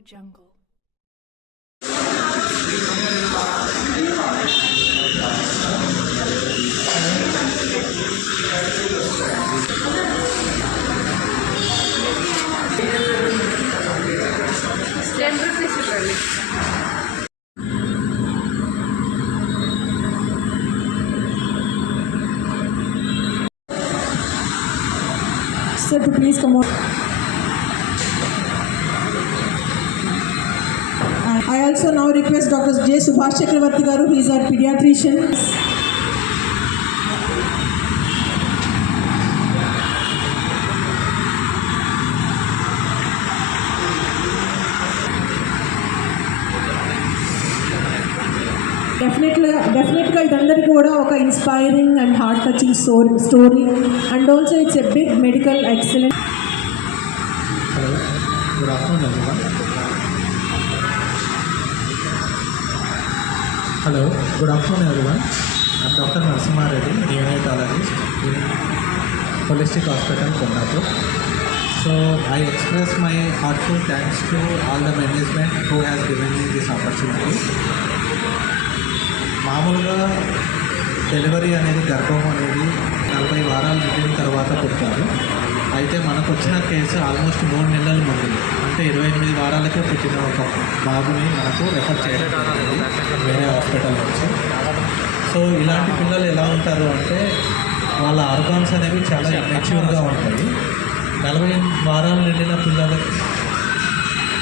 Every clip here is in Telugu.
Jungle. Sir, please come on. I also now request Dr. J. Subhash Chakravarti Garu, he is our pediatrician. డెఫినెట్గా డెఫినెట్గా ఇదందరికీ కూడా ఒక inspiring and heart touching story story and also it's a big medical excellent Hello, good hello good afternoon everyone doctor Narasimhareddy neonatologist in holistic hospital Kondapur so I express my heart full thanks to all the management who has given me this opportunity మామూలుగా డెలివరీ అనేది గర్భం అనేది నలభై వారాలు పుట్టిన తర్వాత పుట్టారు. అయితే మనకు వచ్చిన కేసు ఆల్మోస్ట్ మూడు నెలల ముందు. అంటే ఇరవై ఎనిమిది వారాలకే పుట్టిన ఒక బాబుని మనకు రెఫర్ చేయడం వేరే హాస్పిటల్ నుంచి సో ఇలాంటి పిల్లలు ఎలా ఉంటారు అంటే వాళ్ళ ఆర్గాన్స్ అనేవి చాలా మెచ్యూర్గా ఉంటాయి. నలభై వారాలు నిండిన పిల్లలు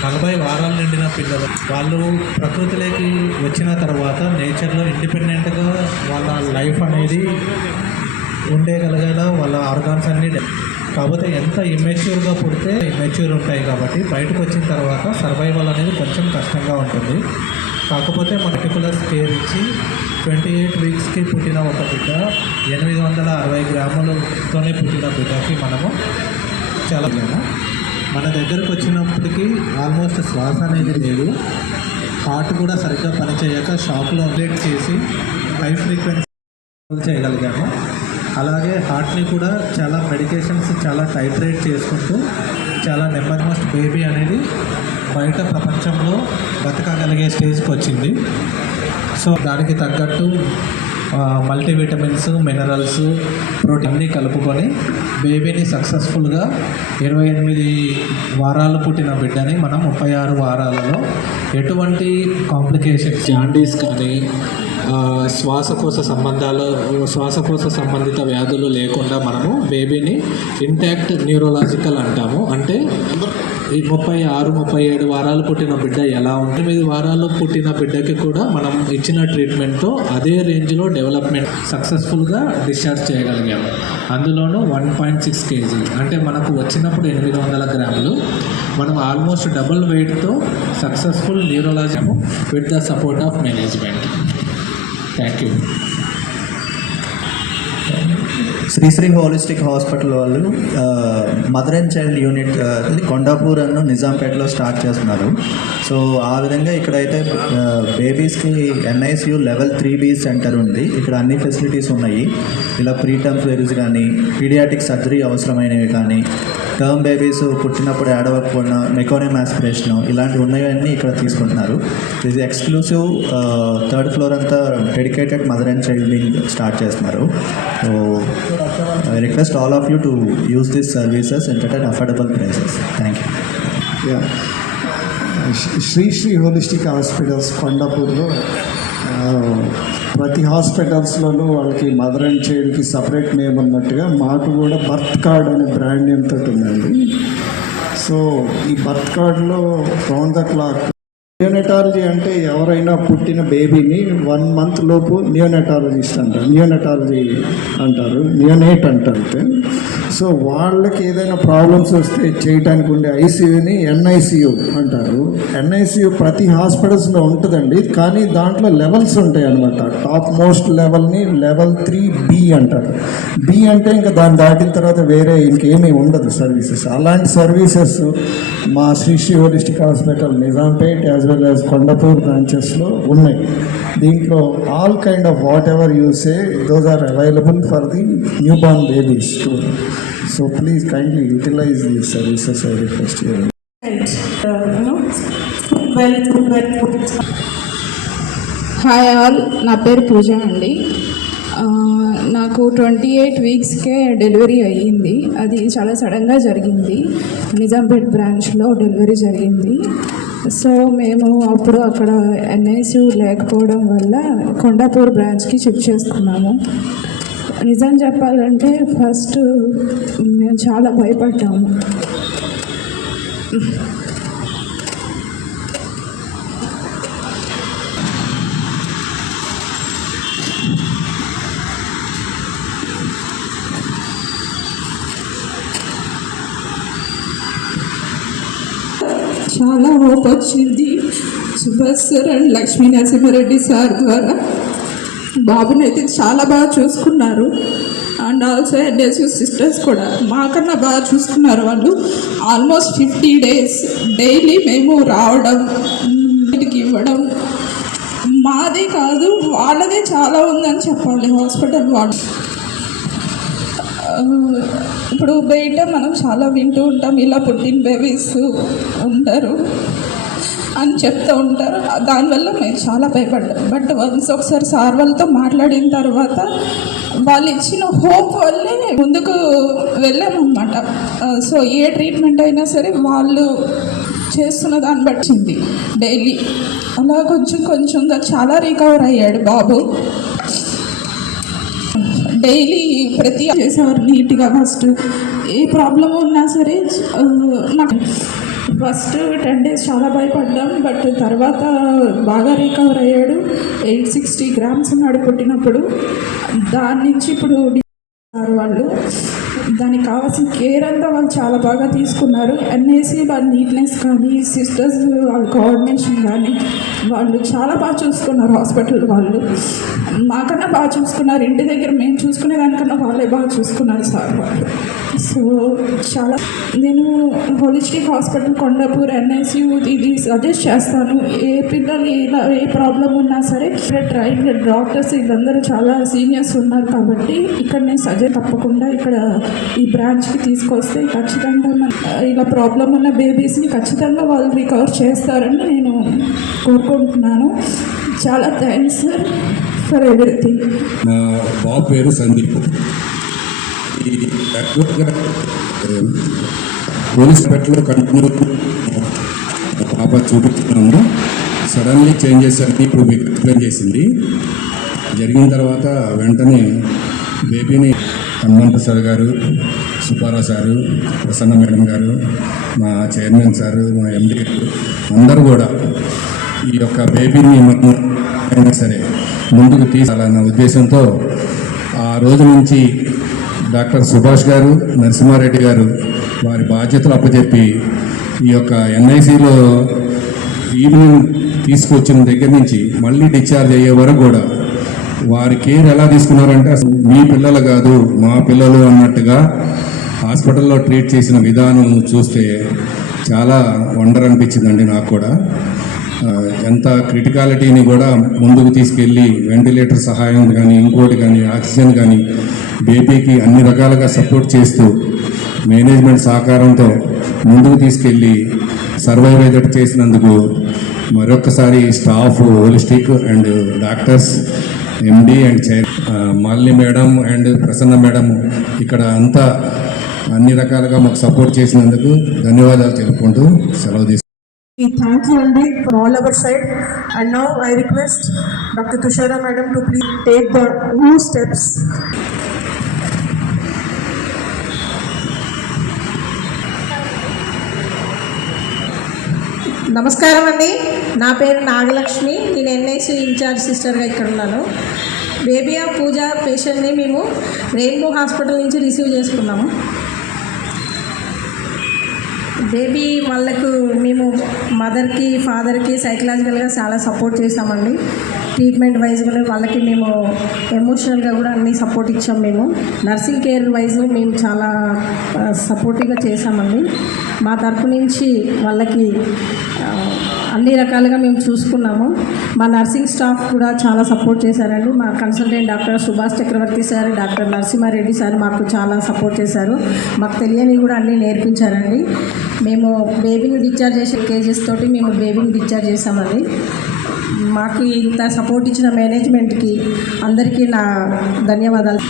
నలభై వారాలు నిండిన పిల్లలు వాళ్ళు ప్రకృతిలోకి వచ్చిన తర్వాత నేచర్లో ఇండిపెండెంట్గా వాళ్ళ లైఫ్ అనేది ఉండేగలగేలా వాళ్ళ ఆర్గాన్స్ అన్నీ కాకపోతే ఎంత ఇమ్మెచ్యూర్గా పుడితే ఇమ్మెచ్యూర్ ఉంటాయి కాబట్టి బయటకు వచ్చిన తర్వాత సర్వైవల్ అనేది కొంచెం కష్టంగా ఉంటుంది. కాకపోతే పర్టికులర్ కేర్ ఇచ్చి ట్వంటీ ఎయిట్ వీక్స్కి పుట్టిన ఒక బిడ్డ ఎనిమిది వందల అరవై గ్రాములతోనే పుట్టిన బిడ్డకి మనము చాలా మన దగ్గరకు వచ్చినప్పటికీ ఆల్మోస్ట్ శ్వాస అనేది లేదు. హార్ట్ కూడా సరిగ్గా పనిచేయక షాక్లో అప్డేట్ చేసి హై ఫ్రీక్వెన్సీ చేయగలిగాము. అలాగే హార్ట్ని కూడా చాలా మెడికేషన్స్ చాలా టైట్రేట్ చేసుకుంటూ చాలా నెంబర్ మస్ట్ బేబీ అనేది బయట ప్రపంచంలో బతకగలిగే స్టేజ్కి వచ్చింది. సో దానికి తగ్గట్టు మల్టీవిటమిన్స్ మినరల్స్ ప్రోటీన్ అన్నీ కలుపుకొని బేబీని సక్సెస్ఫుల్గా ఇరవై ఎనిమిది వారాలు పుట్టిన బిడ్డని మనం ముప్పై ఆరు వారాలలో ఎటువంటి కాంప్లికేషన్స్ జాండీస్ కానీ శ్వాసకోశ సంబంధాలు శ్వాసకోశ సంబంధిత వ్యాధులు లేకుండా మనము బేబీని ఇంటాక్ట్ న్యూరోలాజికల్ అంటాము. అంటే ఈ ముప్పై ఆరు ముప్పై ఏడు వారాలు పుట్టిన బిడ్డ ఎలా ఉంది ఎనిమిది వారాలు పుట్టిన బిడ్డకి కూడా మనం ఇచ్చిన ట్రీట్మెంట్తో అదే రేంజ్లో డెవలప్మెంట్ సక్సెస్ఫుల్గా డిశ్చార్జ్ చేయగలిగాము అందులోనూ వన్ పాయింట్ సిక్స్ కేజీ అంటే మనకు వచ్చినప్పుడు ఎనిమిది వందల గ్రాములు. మనం almost double వెయిట్తో successful neurology with the support of management thank you Srisri holistic hospital వాళ్ళు మదర్ అండ్ చైల్డ్ యూనిట్ ఆ, కొండాపూర్ అను నిజాంపేటలో స్టార్ట్ చేస్తున్నారు. సో ఆ విధంగా ఇక్కడైతే బేబీస్కి NICU level three B center ఉంది. ఇక్కడ అన్ని ఫెసిలిటీస్ ఉన్నాయి. ఇలా ప్రీ టర్మ్ ఫ్లేరీస్ కానీ పీడియాటిక్ సర్జరీ అవసరమైనవి కానీ టర్మ్ బేబీస్ పుట్టినప్పుడు ఏడవకపోయినా మెకోనియం ఆస్పిరేషన్ ఇలాంటివి ఉన్నాయన్నీ ఇక్కడ తీసుకుంటున్నారు. ఇది ఎక్స్క్లూసివ్ థర్డ్ ఫ్లోర్ అంతా dedicated mother and child start చేస్తున్నారు. So I request all of you to use this services at at affordable prices thank you yeah Sri Sri holistic hospitals కొండపూర్లో ప్రతి హాస్పిటల్స్లోనూ వాళ్ళకి మదర్ అండ్ చైల్డ్కి సపరేట్ నేమ్ ఉన్నట్టుగా మాకు కూడా బర్త్ కార్డ్ అనే బ్రాండ్ నేమ్ తోటి ఉందండి. సో ఈ బర్త్ కార్డులో రౌండ్ ద క్లాక్ నియోనెటాలజీ అంటే ఎవరైనా పుట్టిన బేబీని వన్ మంత్ లోపు నియోనెటాలజిస్ట్ అంటారు నియోనెటాలజీ అంటారు నియోనేట్ అంటారు అయితే. సో వాళ్ళకి ఏదైనా ప్రాబ్లమ్స్ వస్తే చేయటానికి ఉండే ఐసీయూని ఎన్ఐసీయూ అంటారు. ఎన్ఐసీయూ ప్రతి హాస్పిటల్స్లో ఉంటుందండి కానీ దాంట్లో లెవెల్స్ ఉంటాయి అన్నమాట టాప్ మోస్ట్ లెవెల్ని లెవెల్ త్రీ బి అంటారు. బి అంటే ఇంకా దాన్ని దాటిన తర్వాత వేరే ఇంకేమీ ఉండదు సర్వీసెస్ అలాంటి సర్వీసెస్ మా Sri Sri holistic hospital Nizampet as well as Kondapur బ్రాంచెస్లో ఉన్నాయి. దీంట్లో all kind of whatever you say those are available for the newborn babies too so please kindly utilise these services I request hi all నా పేరు పూజ అండి. నాకు ట్వంటీ ఎయిట్ వీక్స్కే డెలివరీ అయ్యింది. అది చాలా సడన్గా జరిగింది. నిజాంపేట్ బ్రాంచ్లో డెలివరీ జరిగింది. సో మేము అప్పుడు అక్కడ ఎన్ఐసి లేకపోవడం వల్ల కొండాపూర్ బ్రాంచ్కి షిఫ్ట్ చేసుకున్నాము నిజం చెప్పాలంటే ఫస్ట్ మేము చాలా భయపడ్డాము. చాలా హోప్ వచ్చింది. Subhash sir and Lakshmi Narasimhareddy sir ద్వారా. బాబుని అయితే చాలా బాగా చూసుకున్నారు. అండ్ ఆల్సో ఎన్ఎస్యూ సిస్టర్స్ కూడా. మాకన్నా బాగా చూసుకున్నారు వాళ్ళు. ఆల్మోస్ట్ ఫిఫ్టీ డేస్ డైలీ మేము రావడం ఇంటికి ఇవ్వడం. మాదే కాదు వాళ్ళదే చాలా ఉందని చెప్పాలి. హాస్పిటల్ వాళ్ళు. ఇప్పుడు బయట మనం చాలా వింటూ ఉంటాం ఇలా పుట్టిన బేబీస్ ఉంటారు అని చెప్తూ ఉంటారు. దానివల్ల మేము చాలా భయపడ్డాం. బట్ వన్స్ ఒకసారి సార్ వాళ్ళతో మాట్లాడిన తర్వాత వాళ్ళు ఇచ్చిన హోప్ వల్లే ముందుకు వెళ్ళామన్నమాట. Uh, సో ఏ ట్రీట్మెంట్ అయినా సరే వాళ్ళు చేస్తున్న దాన్ని బట్టింది. డైలీ అలా కొంచెం కొంచెంగా చాలా రికవర్ అయ్యాడు బాబు. డైలీ ప్రతి చేసేవారు నీట్గా ఫస్ట్ ఏ ప్రాబ్లం ఉన్నా సరే నాకు ఫస్ట్ టెన్ డేస్ చాలా భయపడ్డాం. బట్ తర్వాత బాగా రికవర్ అయ్యాడు. ఎయిట్ సిక్స్టీ గ్రామ్స్ ఉన్నాడు పుట్టినప్పుడు. దాని నుంచి ఇప్పుడు వాళ్ళు. దానికి కావాల్సిన కేర్ అంతా వాళ్ళు చాలా బాగా తీసుకున్నారు. ఎన్ఏసి వాళ్ళ నీట్నెస్ కానీ సిస్టర్స్ వాళ్ళ కోఆర్డినేషన్ కానీ వాళ్ళు చాలా బాగా చూసుకున్నారు హాస్పిటల్ వాళ్ళు. మాకన్నా బాగా చూసుకున్నారు. ఇంటి దగ్గర మేము చూసుకునే దానికన్నా వాళ్ళే బాగా చూసుకున్నారు సార్ వాళ్ళు. సో చాలా నేను హోలిస్టిక్ హాస్పిటల్ కొండపూర్ ఎన్ఎస్యు ఇది సజెస్ట్ చేస్తాను. ఏ పిల్లలు ఇలా ఏ ప్రాబ్లం ఉన్నా సరే ఇక్కడ ట్రైన్ డాక్టర్స్ వీళ్ళందరూ చాలా సీనియర్స్ ఉన్నారు కాబట్టి ఇక్కడ నేను సజెస్ట్ తప్పకుండా ఇక్కడ ఈ బ్రాంచ్కి తీసుకొస్తే ఖచ్చితంగా ఇలా ప్రాబ్లం ఉన్న బేబీస్ని ఖచ్చితంగా వాళ్ళు రికవర్ చేస్తారని నేను కోరుకుంటున్నాను. చాలా థ్యాంక్స్ ఫర్ ఎవ్రీథింగ్ నా బాబు పేరు సందీప్. పోలీస్ పెట్టలో కంటిన్యూ పాప చూపిస్తున్నాము సడన్లీ చేంజ్ అన్ని ఇప్పుడు మీకు ఎక్స్ప్లెయిన్ చేసింది. జరిగిన తర్వాత వెంటనే బేబీని హనుమంత్ ప్రసాద్ గారు సుబ్బారావు సారు ప్రసన్న మేడం గారు మా చైర్మన్ సారు మా ఎండి అందరూ కూడా ఈ యొక్క బేబీని అయినా సరే ముందుకు తీసాలన్న ఉద్దేశంతో ఆ రోజు నుంచి డాక్టర్ సుభాష్ గారు నరసింహారెడ్డి గారు వారి బాధ్యతలు అప్పచెప్పి ఈ యొక్క ఎన్ఐసిలో ఈవినింగ్ తీసుకొచ్చిన దగ్గర నుంచి మళ్ళీ డిశ్చార్జ్ అయ్యే వరకు కూడా వారి కేర్ ఎలా తీసుకున్నారంటే అసలు మీ పిల్లలు కాదు మా పిల్లలు అన్నట్టుగా హాస్పిటల్లో ట్రీట్ చేసిన విధానం చూస్తే చాలా వండర్ అనిపించిందండి నాకు కూడా. ఎంత క్రిటికాలిటీని కూడా ముందుకు తీసుకెళ్ళి వెంటిలేటర్ సహాయం కానీ ఇంకోటి కానీ ఆక్సిజన్ కానీ బేబీకి అన్ని రకాలుగా సపోర్ట్ చేస్తూ మేనేజ్మెంట్ సహకారంతో ముందుకు తీసుకెళ్ళి సర్వైవ్ ఎదట్ చేసినందుకు మరొకసారి staff holistic and doctors MD and chair Malini madam and Prasanna madam ఇక్కడ అంతా అన్ని రకాలుగా మాకు సపోర్ట్ చేసినందుకు ధన్యవాదాలు తెలుపుకుంటూ సెలవు తీసుకు థ్యాంక్ యూ అండి for all our side and now I request doctor Tushara madam to please take the new steps నమస్కారం అండి నా పేరు నాగలక్ష్మి. నేను ఎన్ఐసి ఇన్ఛార్జ్ సిస్టర్గా ఇక్కడ ఉన్నాను. బేబీ ఆఫ్ పూజ పేషెంట్ని మేము రెయిన్బో హాస్పిటల్ నుంచి రిసీవ్ చేసుకున్నాము. బేబీ వాళ్ళకు మేము మదర్కి ఫాదర్కి సైకలాజికల్గా చాలా సపోర్ట్ చేసామండి ట్రీట్మెంట్ వైజ్ కూడా వాళ్ళకి మేము ఎమోషనల్గా కూడా అన్ని సపోర్ట్ ఇచ్చాం మేము. నర్సింగ్ కేర్ వైజ్ మేము చాలా సపోర్టివ్గా చేసామండి మా తరపు నుంచి వాళ్ళకి అన్ని రకాలుగా మేము చూసుకున్నాము. మా నర్సింగ్ స్టాఫ్ కూడా చాలా సపోర్ట్ చేశారండి. మా consultant doctor Subhash Chakravarthy sir doctor Narasimhareddy sir మాకు చాలా సపోర్ట్ చేశారు. మాకు తెలియని కూడా అన్నీ నేర్పించారండి. మేము బేబీని డిశ్చార్జ్ చేసే కేజెస్ తోటి మేము బేబీని డిశ్చార్జ్ చేసామండి మాకు ఇంత సపోర్ట్ ఇచ్చిన మేనేజ్మెంట్కి అందరికీ నా ధన్యవాదాలు.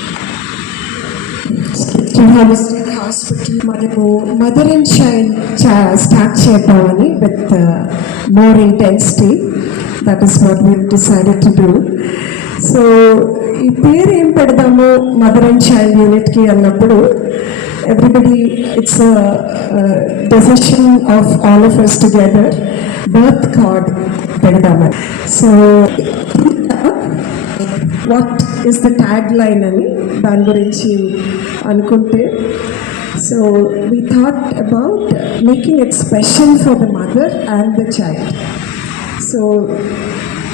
హోలిస్టిక్ హాస్పిటల్ మనము మదర్ అండ్ చైల్డ్ స్టార్ట్ చేద్దామని with more intensity that is what we decided to do so ఈ పేరు ఏం పెడదాము? మదర్ అండ్ చైల్డ్ యూనిట్కి అన్నప్పుడు everybody it's decision of all of us together birth card పెడదామని so what is the tagline అని దాని గురించి అనుకుంటే so we thought about making it special for the mother and the child so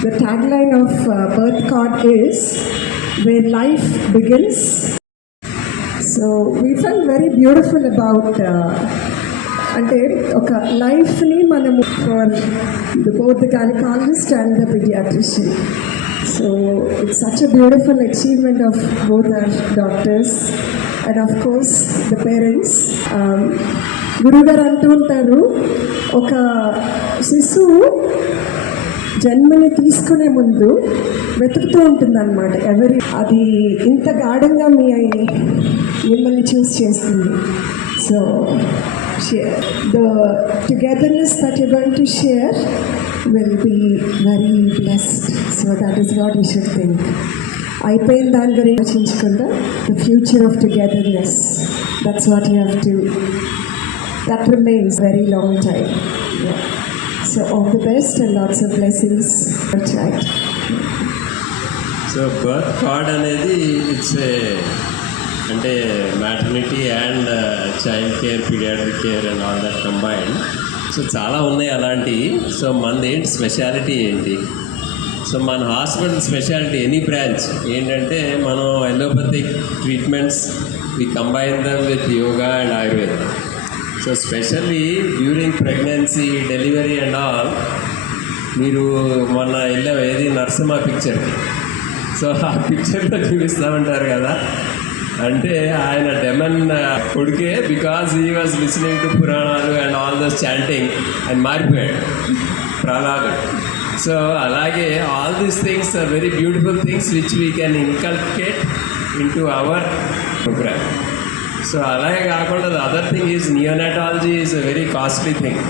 the tag line of birth card is where life begins so we felt very beautiful about అంటే ఒక లైఫ్ని మనము for both the gynaecologist and the paediatrician so it's such a beautiful achievement of both our doctors And of course the parents గురుగారు అంటూ ఉంటారు ఒక శిశువు జన్మని తీసుకునే ముందు వెతుకుతూ ఉంటుందన్నమాట. ఎవరి అది ఇంత గాఢంగా మీ మిమ్మల్ని చూస్ చేస్తుంది. So the togetherness that you going to share will be very blessed so that is what you should think అయిపోయిన దాని గురించి ఆలోచించకుండా the future of togetherness that's what you have to that remains very long time so all the best and lots of blessings blessings so birth card అనేది ఇట్స్ ఏ అంటే maternity and child care paediatric care and all that combine so చాలా ఉన్నాయి అలాంటివి. సో మనది ఏంటి స్పెషాలిటీ ఏంటి? సో మన హాస్పిటల్ స్పెషాలిటీ ఎనీ బ్రాంచ్. ఏంటంటే మనం allopathic treatments we combine them with yoga and Ayurveda so specially during pregnancy delivery and all మీరు మొన్న వెళ్ళాం ఏది? నర్సింహ పిక్చర్ సో ఆ పిక్చర్లో చూపిస్తామంటారు కదా. అంటే ఆయన డెమన్ కొడుకే because he was listening to పురాణాలు and all those chanting and మారిపోయాడు. ప్రహ్లాదుడు. సో అలాగే all these things are very beautiful things which we can inculcate into our programme so అలాగే కాకుండా other thing is neonatology is a very costly thing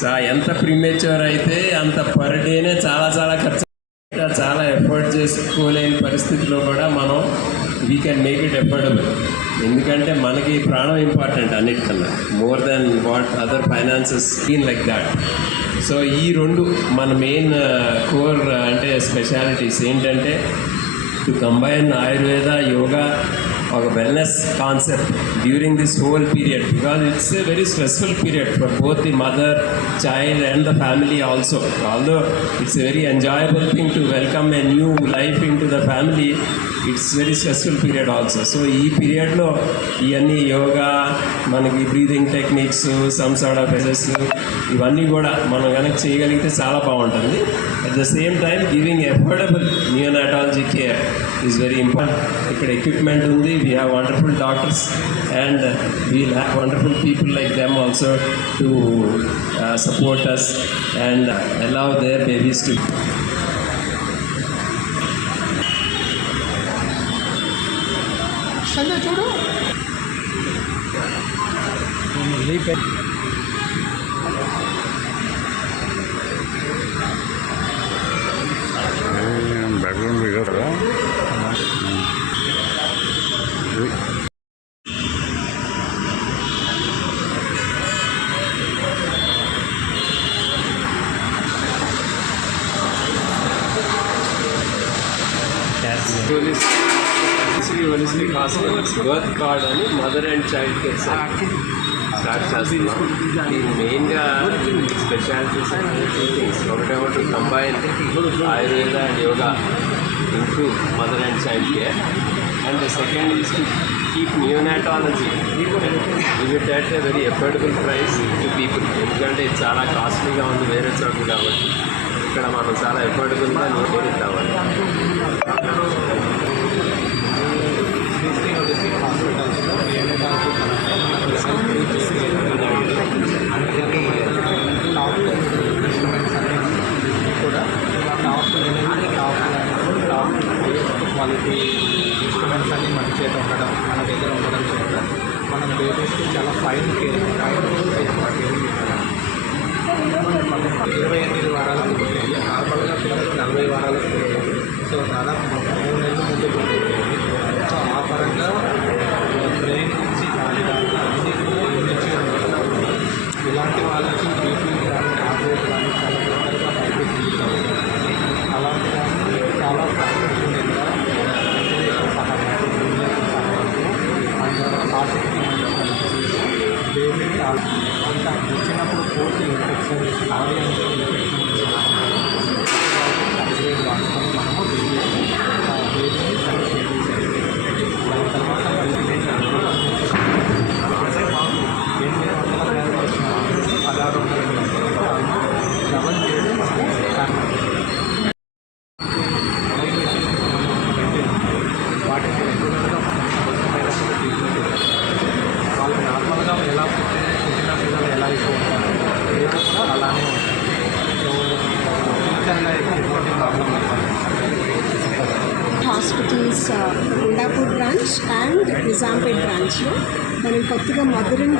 so ఎంత ప్రీమేచ్యూర్ అయితే అంత పర్ డేనే చాలా చాలా ఖర్చు చాలా ఎఫర్ట్ చేసుకోలేని పరిస్థితిలో కూడా మనం we can make it affordable ఎందుకంటే మనకి ప్రాణం ఇంపార్టెంట్ అన్నిటికన్నా. More then what other finances seen like that so ఈ రెండు మన మెయిన్ కోర్ అంటే స్పెషాలిటీస్ ఏంటంటే టు కంబైన్ ఆయుర్వేద యోగా ఒక wellness concept during this whole period because it's a very stressful period for both the mother child and the family also although it's a very enjoyable thing to welcome a new life into the family it's very stressful period also so ఈ పీరియడ్లో ఇవన్నీ యోగా మనకి బ్రీదింగ్ టెక్నిక్స్ సమ్ సార్ట్ ఇవన్నీ కూడా మనం కనుక చేయగలిగితే చాలా బాగుంటుంది. At the same time giving affordable neonatology care is very important ఇక్కడ ఎక్విప్మెంట్ ఉంది we have wonderful doctors and we'll have wonderful people like them also to support us and allow their babies to Felipe. Birth card అని mother and child care start చేస్తున్నాం. దీని మెయిన్గా స్పెషాలిటీస్ టూ ఒకటేమో combine Ayurveda and yoga into mother and child care is to keep neonatology. Give it at a very affordable price to people. ఎందుకంటే ఇది చాలా కాస్ట్లీగా ఉంది వేరే చోట్ల కాబట్టి. ఇక్కడ మనం చాలా అఫోర్డబుల్గా యూనిట్ అవ్వాలి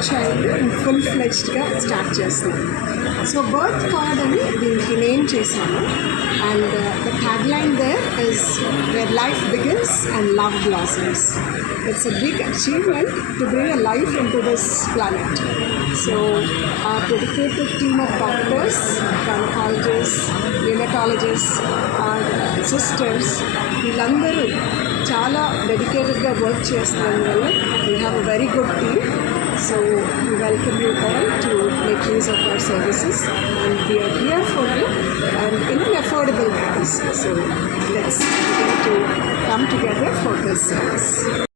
చైల్డ్ ఫుల్ ఫ్లెజ్డ్గా స్టార్ట్ చేస్తున్నాం సో బర్త్ కార్డ్ అని దీనికి నేమ్ చేశాను. And the tag line there is where life begins and love blossoms it's a big achievement to bring a life into this planet so a dedicated team of doctors gynaecologist neonatologist sisters వీళ్ళందరూ చాలా డెడికేటెడ్గా work చేస్తున్నందువల్ల we have a very good team So we welcome you all to make use of our services and we are here for you and in an affordable price. So let's begin to come together for this service.